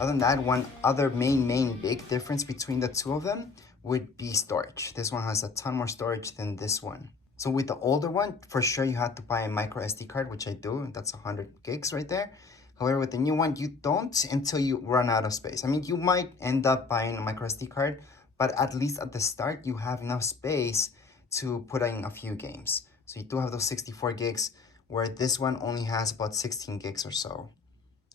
Other than that, one other main big difference between the two of them would be storage. This one has a ton more storage than this one. So with the older one, for sure you have to buy a micro SD card, which I do. That's 100 gigs right there. However, with the new one, you don't until you run out of space. I mean, you might end up buying a micro SD card, but at least at the start, you have enough space to put in a few games. So you do have those 64 gigs, where this one only has about 16 gigs or so.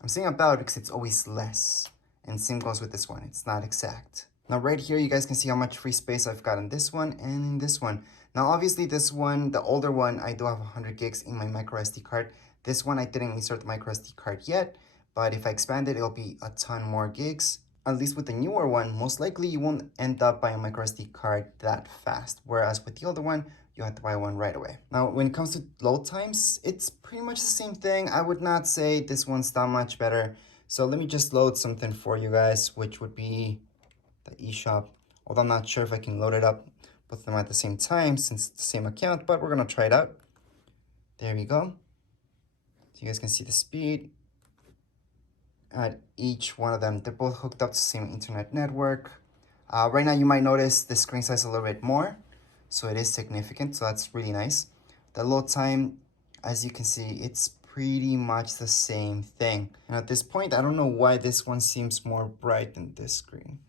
I'm saying about because it's always less. And same goes with this one, it's not exact. Now right here, you guys can see how much free space I've got in this one and in this one. Now obviously this one, the older one, I do have 100 gigs in my micro SD card. This one, I didn't insert the micro SD card yet, but if I expand it, it'll be a ton more gigs. At least with the newer one, most likely you won't end up buying a micro SD card that fast. Whereas with the older one, you have to buy one right away. Now, when it comes to load times, it's pretty much the same thing. I would not say this one's that much better. So let me just load something for you guys, which would be the eShop. Although I'm not sure if I can load it up, both of them at the same time since it's the same account, but we're gonna try it out. There we go. So you guys can see the speed at each one of them. They're both hooked up to the same internet network. Right now you might notice the screen size a little bit more. So it is significant, so that's really nice. The load time, as you can see, it's pretty much the same thing. And at this point, I don't know why this one seems more bright than this screen.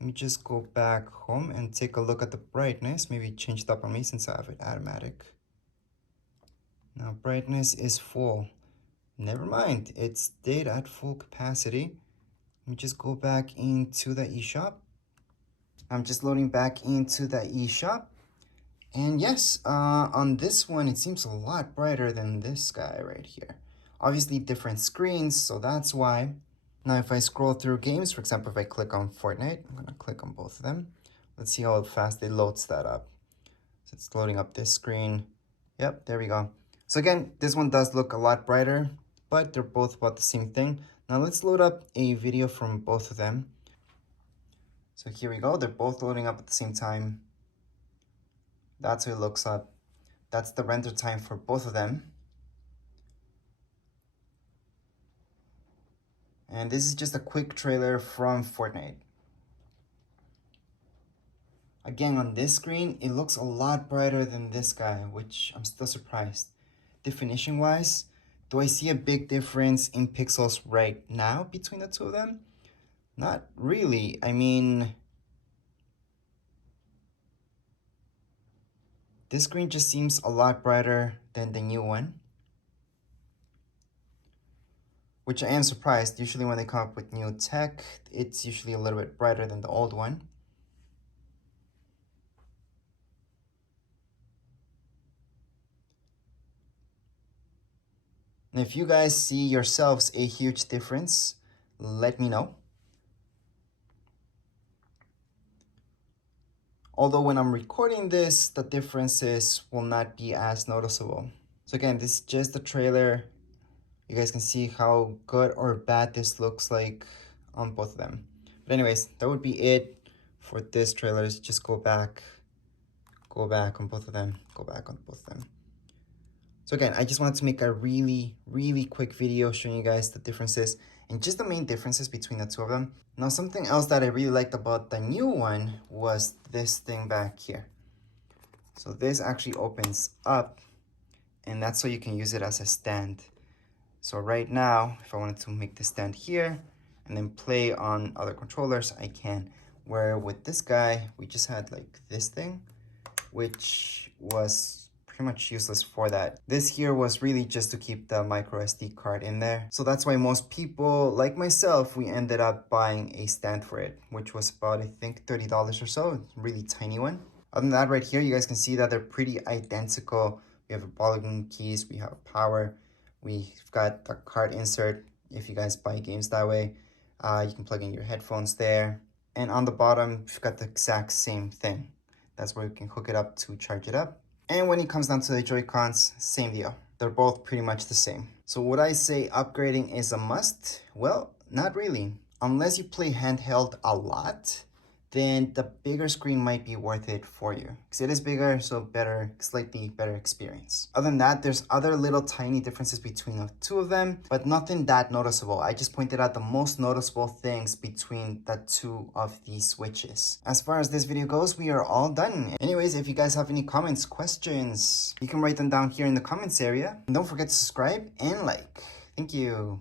Let me just go back home and take a look at the brightness. Maybe change it up on me since I have it automatic. Now brightness is full. Never mind, it stayed at full capacity. Let me just go back into the eShop. I'm just loading back into the eShop. And yes, on this one, it seems a lot brighter than this guy right here. Obviously different screens, so that's why. Now, if I scroll through games, for example, if I click on Fortnite, I'm gonna click on both of them. Let's see how fast it loads that up. So it's loading up this screen. Yep, there we go. So again, this one does look a lot brighter, but they're both about the same thing. Now let's load up a video from both of them. So here we go, they're both loading up at the same time. That's how it looks up. That's the render time for both of them. And this is just a quick trailer from Fortnite. Again, on this screen, it looks a lot brighter than this guy, which I'm still surprised. Definition-wise, do I see a big difference in pixels right now between the two of them? Not really. I mean, this screen just seems a lot brighter than the new one, which I am surprised. Usually when they come up with new tech, it's usually a little bit brighter than the old one. And if you guys see yourselves a huge difference, let me know. Although when I'm recording this, the differences will not be as noticeable. So again, this is just a trailer. You guys can see how good or bad this looks like on both of them. But anyways, that would be it for this trailer. Just go back on both of them, go back on both of them. So again, I just wanted to make a really quick video showing you guys the differences and just the main differences between the two of them. Now, something else that I really liked about the new one was this thing back here. So this actually opens up, and that's so you can use it as a stand. So right now, if I wanted to make the stand here and then play on other controllers, I can. Where with this guy, we just had like this thing, which was pretty much useless for that. This here was really just to keep the micro SD card in there. So that's why most people, like myself, we ended up buying a stand for it, which was about, I think, $30 or so, really tiny one. Other than that, right here, you guys can see that they're pretty identical. We have a volume keys, we have power, we've got the card insert. If you guys buy games that way, you can plug in your headphones there. And on the bottom, we've got the exact same thing. That's where you can hook it up to charge it up. And when it comes down to the Joy-Cons, same deal. They're both pretty much the same. So would I say upgrading is a must? Well, not really. Unless you play handheld a lot, then the bigger screen might be worth it for you. Because it is bigger, so better, slightly better experience. Other than that, there's other little tiny differences between the two of them, but nothing that noticeable. I just pointed out the most noticeable things between the two of these switches. As far as this video goes, we are all done. Anyways, if you guys have any comments, questions, you can write them down here in the comments area. And don't forget to subscribe and like. Thank you.